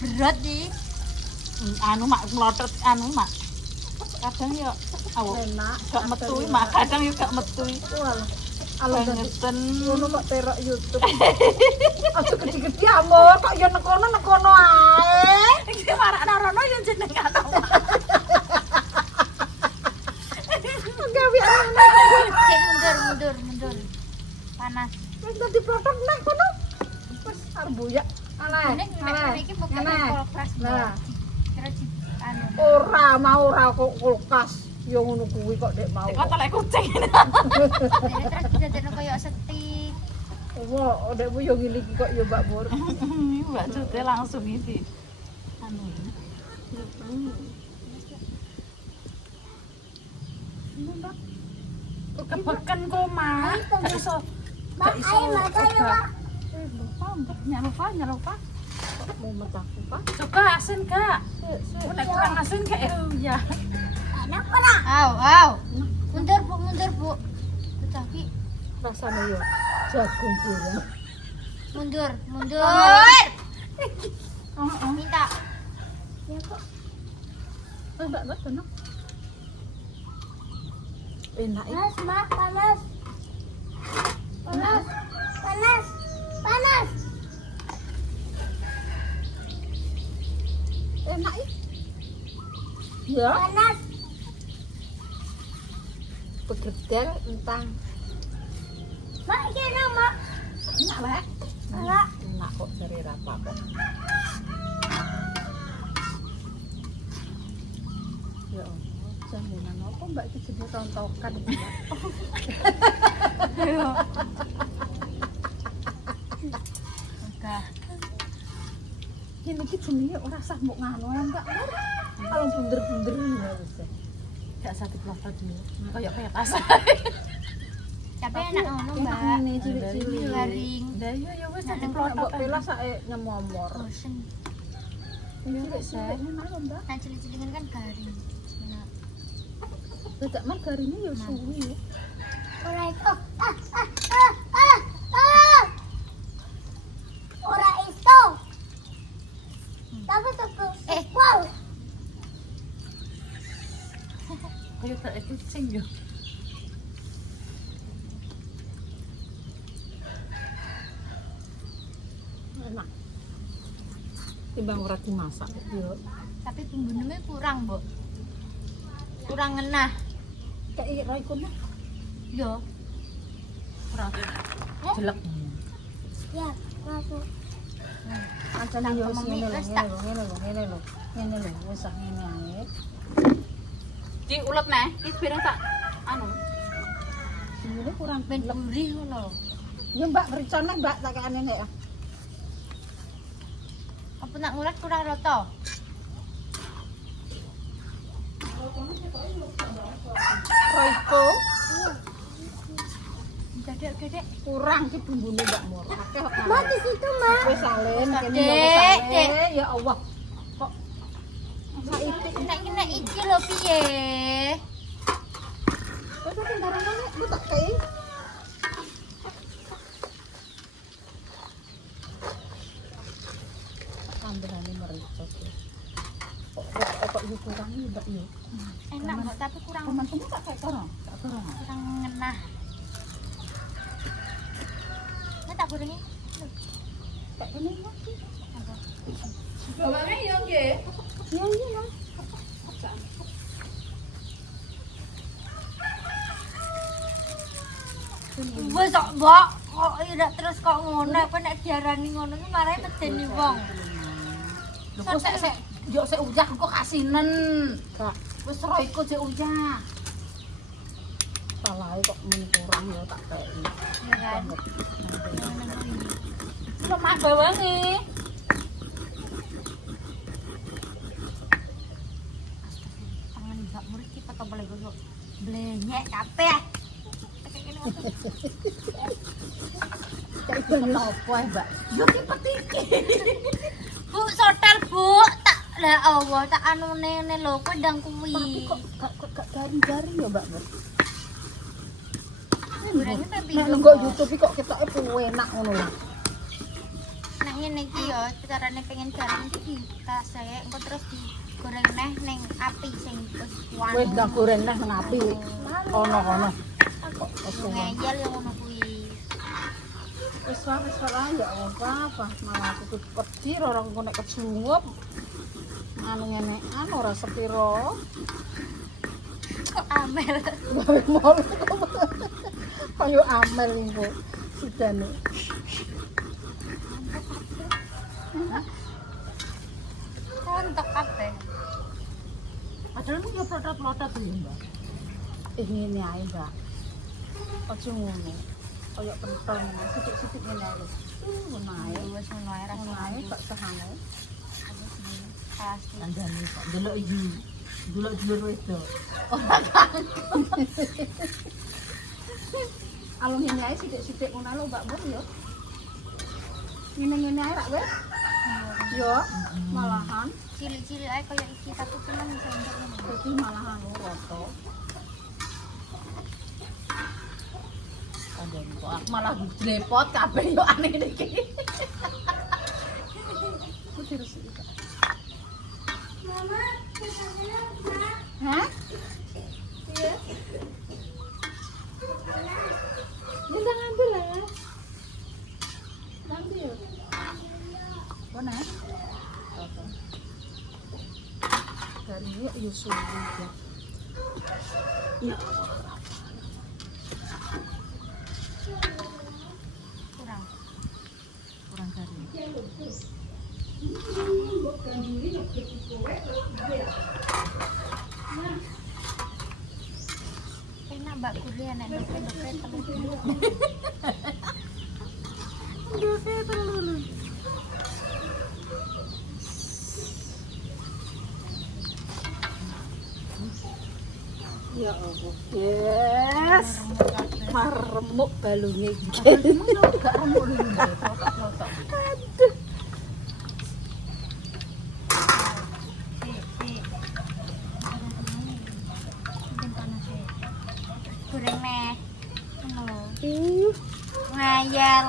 Berat nih. Anu mak melotot anu mak. Kadang ya enak gak metu mak, kadang ya gak metu. walah alon Ngeten. ngono kok terok YouTube aja gede-gede amor kok ya nekono ae Iki marakno rono yo jeneng ana. gawe Mundur. Panas. wis dadi protek nang kono wis arep buyak Ini iki bukan kulkas. nah Kira di anu. ora kok kulkas ya ngono kuwi kok dek mau Kok telek kucing. Jadi terus dijadikan kayak setik. wah dekmu yo ngene iki kok ya Mbak Bur Mbak Cute langsung ini. Anu. Kebeken kok mak. Iso. Mbak, ayo makan ya, Pak. Lupa. mau mecahku Pak Coba asin kak. Nek kurang asin kak ya. Au. Mundur, Bu. Tetapi rasane yo jagung goreng mundur. Minta. ya kok Mbak tenang enak iki Panas, Mak, panas. enak iki ya Panas. begedel entang Mak, iki enak, Mak. Enak lah. enak kok cari rapa kok ya Allah jaminan apa Mbak iki jadi tontokan Enggak. ini iki jenenge ora sah mbok nganu ya Mbak kalau bunder-bunder ya wis Gak satu pelafal dulu. Kayak pasar. Tapi enak ngono, enak Mbak. ngene cilik-cilik Garing. Dah ya wis nek satu mbok pelafal. pelas sae nyemomor Bosen. cilik-cilik enak lho Mbak Nah, cilik-cilikan kan garing. Enak. dadak margarine ya suwi ya Ora itu. Ora itu. Tapi tetep. Wow. Kayak tak itu sing yo. enak timbang ora dimasak yo Tapi bumbune kurang, Mbok. Kurang ngenah. kayak ora iku Yo. Kurang jelek. Ya, masuk. ancane yo Tak ngene wis lho tak. ngene lho wis sak ngene ae Di ulet neh, iki pirang tak anu. ini kurang Ben gurih ngono. ya Mbak rencana Mbak tak kene nek Apa nak ngulet kurang rata? Royco Gedek-gedek. kurang ki bumbune Mbak Mur akeh kok Mbak di situ, Mbak. wis salen Wis, kene ya Dek, wis Dek. salen ya Allah kok Saiki nek iki lho piye? wis tak barang nek lu tak kei ambilane merica kok iki kurang iki Mbak yo Enak, Mbak, tapi kurang teman-teman tak kayak korong kurang ngenah. Nek tak gorengi. kayak kene lagi Bawangnya yo nggih. iya iya Mas Wes kok, Mbok. Kok ira terus kok ngono, kok nek diarani ngono ki marahe medeni wong. Lho kok sek yo sek uyah kok kasinen. Kak Wis Royco sik uyah. salahe kok muni kurang ya tak kei Ya kan. Lho mak bawange. Tangan Mbak Murid ki foto boleh kok blenyek kabeh. kayak kene apa ya Mbak Yo ki petiki. Bu, sotel, Bu. Tak lah Allah, tak anune ngene lho, kowe ndang tapi kuwi. kok gak garing-garing ya Mbak Mur Gorengnya tapi nek nunggu YouTube iki kok ketoke enak ngono lho ngene iki ya carane pengen garing iki tasek engko terus digoreng neh ning api sing wis kuat. Wis ndang goreng neh nang api. Ono kono. Ngeyel yang ngono kuwi. Wis wae ya apa malah aku wedi ora engko nek kecungup. Anu ngene anu ora sepiro. Amel. Gawe mall. Kayu amel iku. Sidane. Kontok kabeh. Padahal ini ya protot-protot ya, Mbak. Ngene ae, Mbak. Aja ngono. Kayak pentol ngene, sithik-sithik ngene lho. Ngono ae. Wis ngono ae Ngono ae rasane. kok sehane. Pasti. Kandhane kok delok iki. Delok dulur wedok. Alung ngene ae sithik-sithik ngono lho, Mbak Bur ya. Ngene-ngene ae rak wis. Yo, malahan Cilik-cilik ae kaya iki tapi seneng iso entuk ngono. iki malahan roto. Kandhane kok aku malah drepot kabeh yo aneh iki. Terus iki. Mama, kesana apa? Hah? Iya. Minta ngambil lah ya. Ngambil. Mana? Dari ini Yusuf ya. Ya. Kurang dari. Enak Mbak Guli enak dope-dope telur. Dope telur. Ya Allah. Yes. Maremuk balungnya iki. Gak remuk lho. Aduh. Goreng neh. Ngono. Ngayal.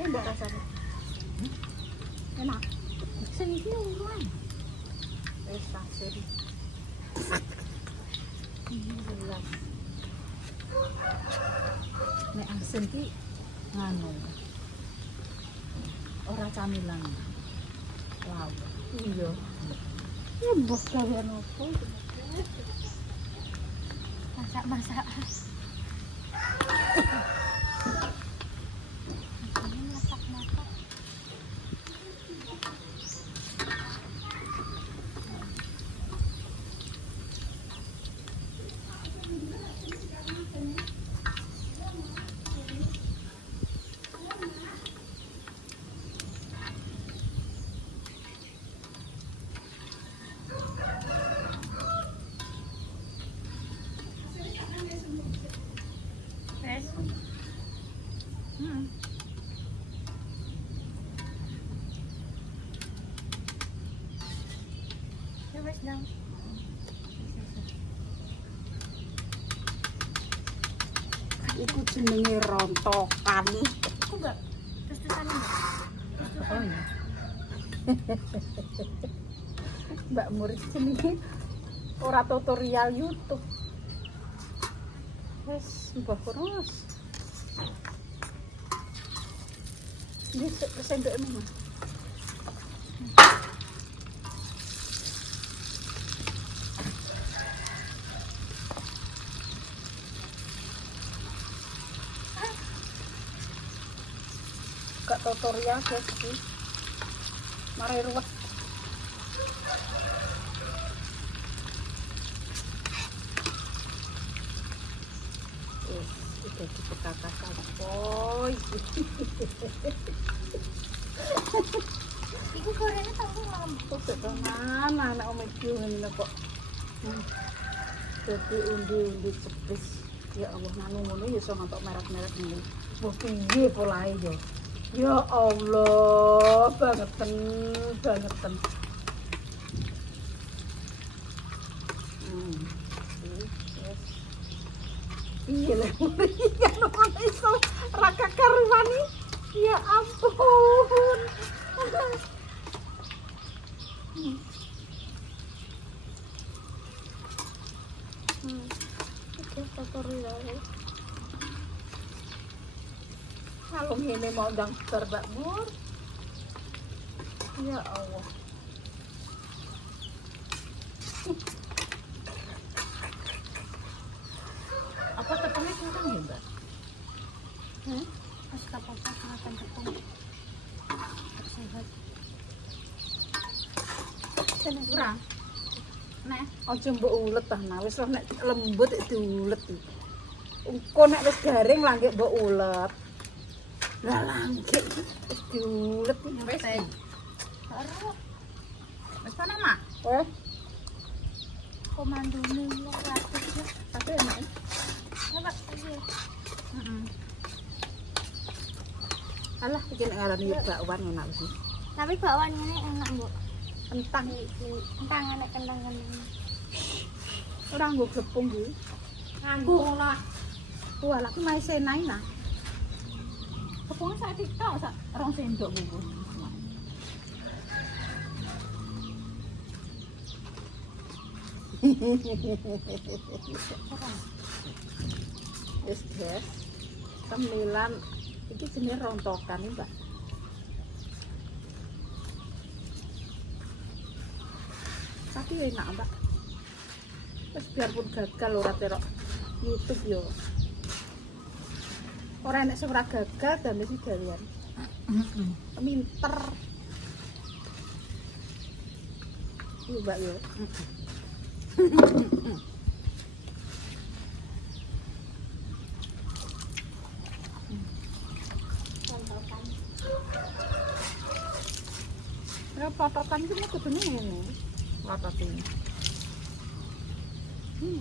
Ini mbak rasanya. Enak. Sing iki urang. Wis tasir. Jelas. Nek asin ki nganu. Ora camilan. Wow. Iya. Ya bos gawean opo? Masak-masak. Ini masak-masak. Wes. Ya wes dong. Iku jenenge rontokan. Aku enggak terus-terusan enggak. Oh iya. Mbak Murid jenenge ora tutorial YouTube. Wes mbah terus. Ini sendok emang. Gak tutorial guys iki. Mari ruwet. Udah dipekakakan boy. Iku gorengnya tahu malam. Kok tenan anak om iki ngene kok. Jadi undi-undi cepis. Ya Allah nanu ngono ya iso ngantuk merek-merek ngene. Wah piye polahe yo. Ya Allah, bangeten, bangeten. Iya lah, kan iso ra kakaruan iki. Ya ampun. Oke, kotor ya. Kalau ini mau daftar Mbak Mur. Ya Allah. Apa tepungnya kurang ya Mbak? Pas apa-apa makan tepung. Sehat. Kurang. Nek, aja mbok ulet ta, nah wis nek lembut diulet iki. Engko nek wis garing langge mbok ulet. Lah langge wis diulet iki wis. Baru Wis ana, Mak? komandone lo gratis ya. Tapi enak. Enak aja. Heeh. Alah iki nek ngarani bakwan enak sih. Tapi bakwan ini enak, Mbok. Kentang Kentang enak kentang-kentang. ora nggo glepung iki. Nganggo lah. Wah, lak mae senai nah. Glepungnya sak tok sak 2 sendok bubur. Wis guys. Cemilan iki jenenge rontokan iki, Mbak. Tapi enak, Mbak. Wis biarpun gagal ora terok YouTube yo. Ora enek sing ora gagal dan iki galian. Minter. Iya, Mbak yo. Ya potokan iki mung kudune ngene. Lotot ini. Ini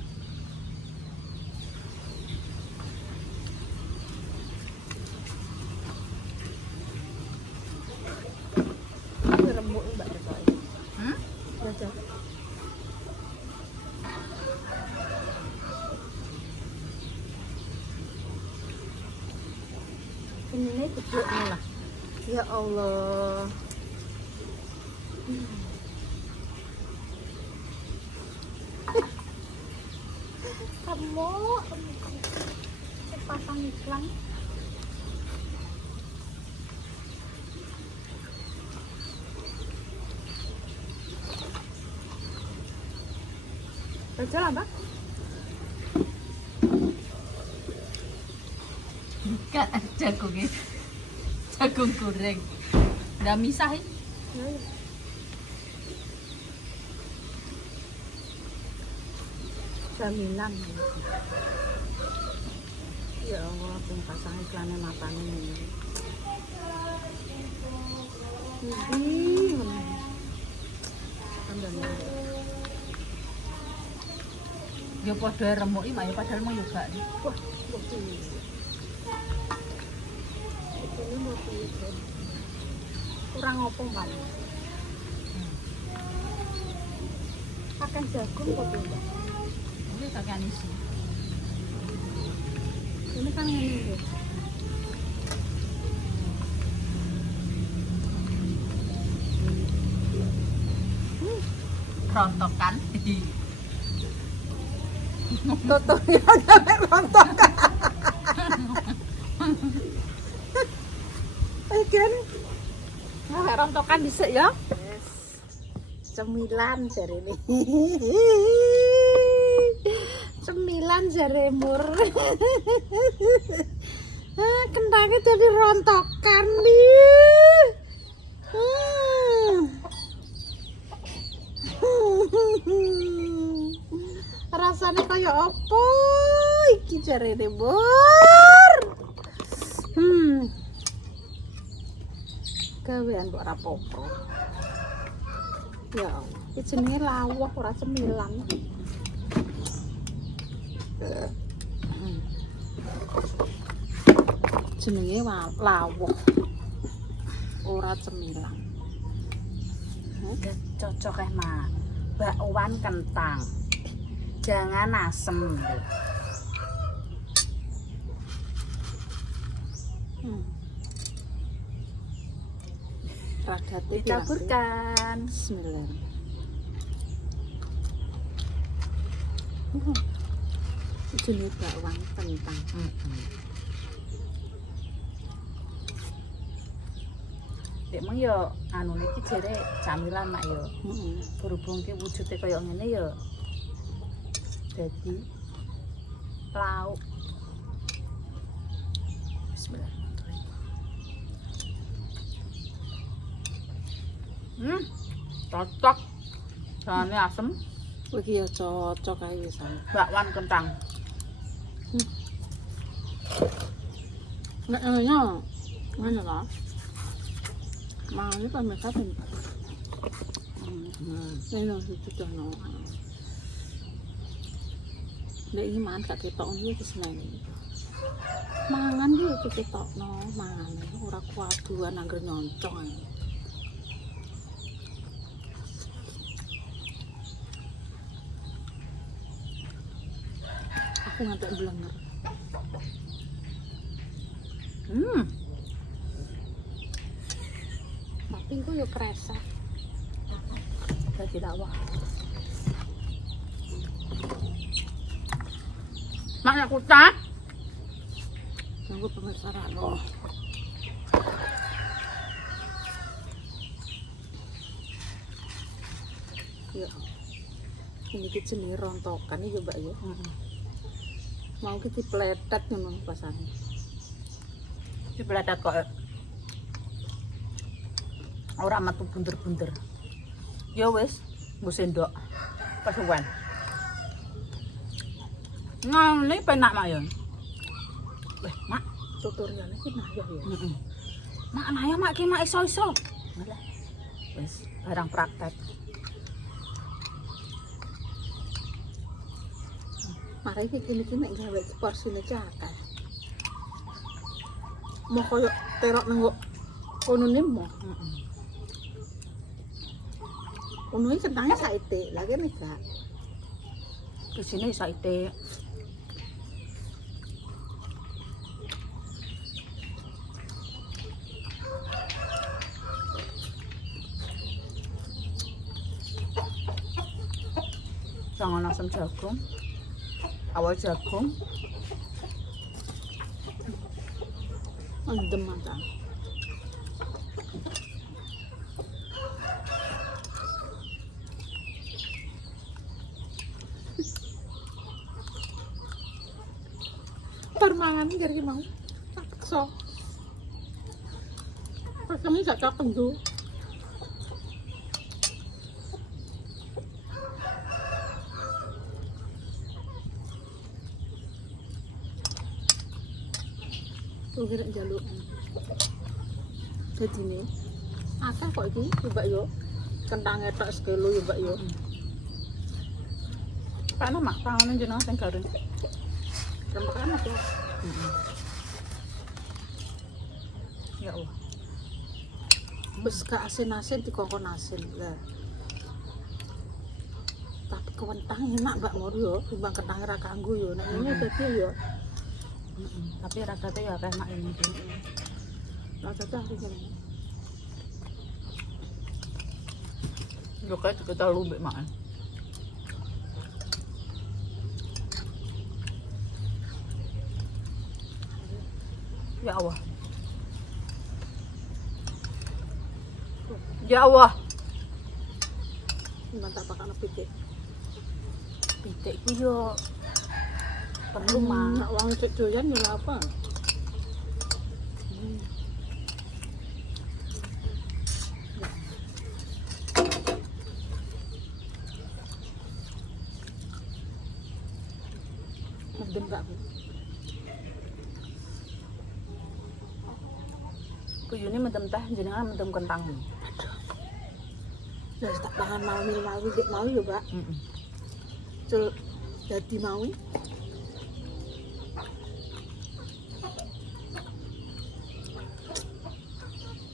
remuk Mbak Joko. Jajah. Ini gede lah. Ya Allah. Kamu pasang iklan. Jajah lah, Mbak. Bukan jagung goreng. Nggak misahin. Jaminan. Ya Allah, pun pasang iklannya matanya ini. Ya padha remuk iki, ya padahal mau yoga. Wah, ini mau kurang opo Mbak? Pakai jagung kok Mbak? Ini kakean isi. Ini kan ini deh. Rontokan. Totonya sampai rontokan. Kan? Nah, rontokan dhisik ya. Yes. Cemilan jare ini. Cemilan jare Mur. Kentangnya jadi rontokan nih. Rasanya kayak apa iki jarene Mur? Gawean kok ora apa-apa. Ya, iki jenenge lawuh ora cemilan. Jenenge lawuh. Ora cemilan. Cocok Mak. Bakwan kentang. Jangan asem. radate Ditaburkan. Bismillah. Itu nih bakwan kentang. Dek meng yo anu iki jere camilan mak yo. Berhubung ki wujude kaya ngene yo. Dadi lauk. Bismillah. Cocok. Rasane asem, Iki ya cocok kae wis. bakwan kentang. Nek ngono. Ngono lah. Mangane pemirsa ben. Ini itu dah no. Nek iki mangan gak ketok iki wis seneng. Mangan iki itu ketokno, mangan ora kuaduan angger nyoncong ae. Aku ngantek blenger. Tapi ku yo kresek. Dadi lawak. Maknya kucak. Nunggu pemirsa rano. Ya. Ini ki jenenge rontokan iki, Mbak ya. Mau ki dipletet ngono pasane. Dipeletet kok ora metu bunder-bunder. Ya wis, nggo sendok. Kesuwen. Ngene penak mak ya. Weh, mak, Tutorialnya ki nah ya. mak naya mak ki mak iso-iso. Wis, barang praktek. Mare iki kene nek gawe porsine cakak. Mau koyo terok nang kono nemu. Kono iki kentangnya saite, lagi nek gak. Di sini saite. Jangan asam jagung, awal jagung, Mendem aja. Permangan jadi mau. So. Pas kami gak capeng tuh. Tuh kira jaluk. Jadi nih, akeh kok iki, Mbak yo. Kentangnya tok sekilo yo, Mbak yo. karena mak tangannya jenengan sing garing. Rembekan aku. Ya Allah. Wis gak asin-asin dikongkon asin lah. Tapi kentang enak Mbak Mor yo, timbang kentang ra kanggo yo. Nek ngene dadi yo. Tapi rasanya ya kayak mak ini. Lah cocok iki jenenge. Yo kayak kita lumbe mak. Ya Allah. Ya Allah. Timbang tak pakane pitik. Pitik ku yo perlu mak. Nek wong cek doyan yo lha apa? Mendem gak Bu? Kuyune mendem teh jenengan mendem kentang. Lah tak pangan mau dik mau yo, Pak. Cul dadi mau.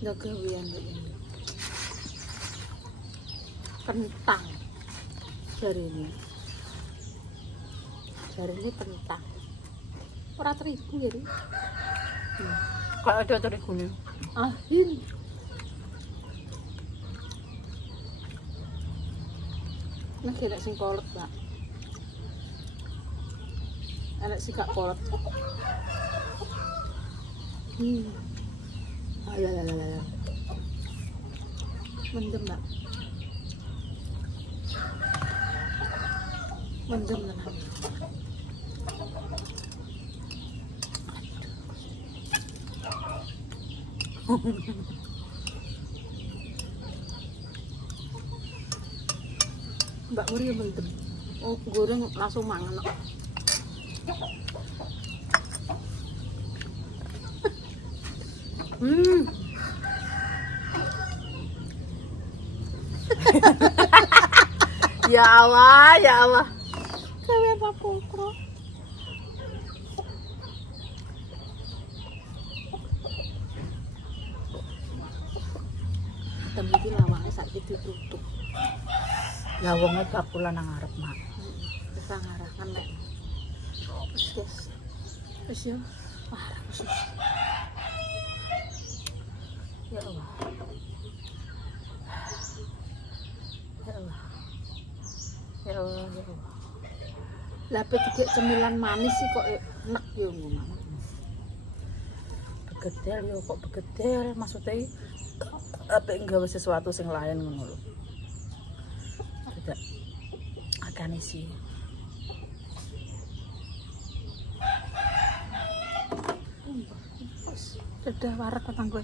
Jaga wian iki. Kentang. Jarine. Jarine kentang. Ora terigu ya, Ri. Kayak ada terigune. Ahin. Nek enek sing kolot, Pak. Enek sing gak kolot. Alah. Mendem, Mbak. Mendem tenan. Mbak Muri mendem. Oh, goreng langsung mangan. Ya Allah. Kawe apa pokro? Tem iki lawange saiki ditutup. Lawangnya bakulan nang ngarep, Mak. Wis ngarahan nek. Wis guys. Wis yo. Wah, wis. Ya Allah. Ya Allah. Ya Allah, ya Allah. Lah dikek cemilan manis sih kok enek yo ngono. Begedel yo kok begedel, maksudnya apa nggawe sesuatu sing lain ngono lho. Tidak akan isi. Wis dadah warak petang kowe.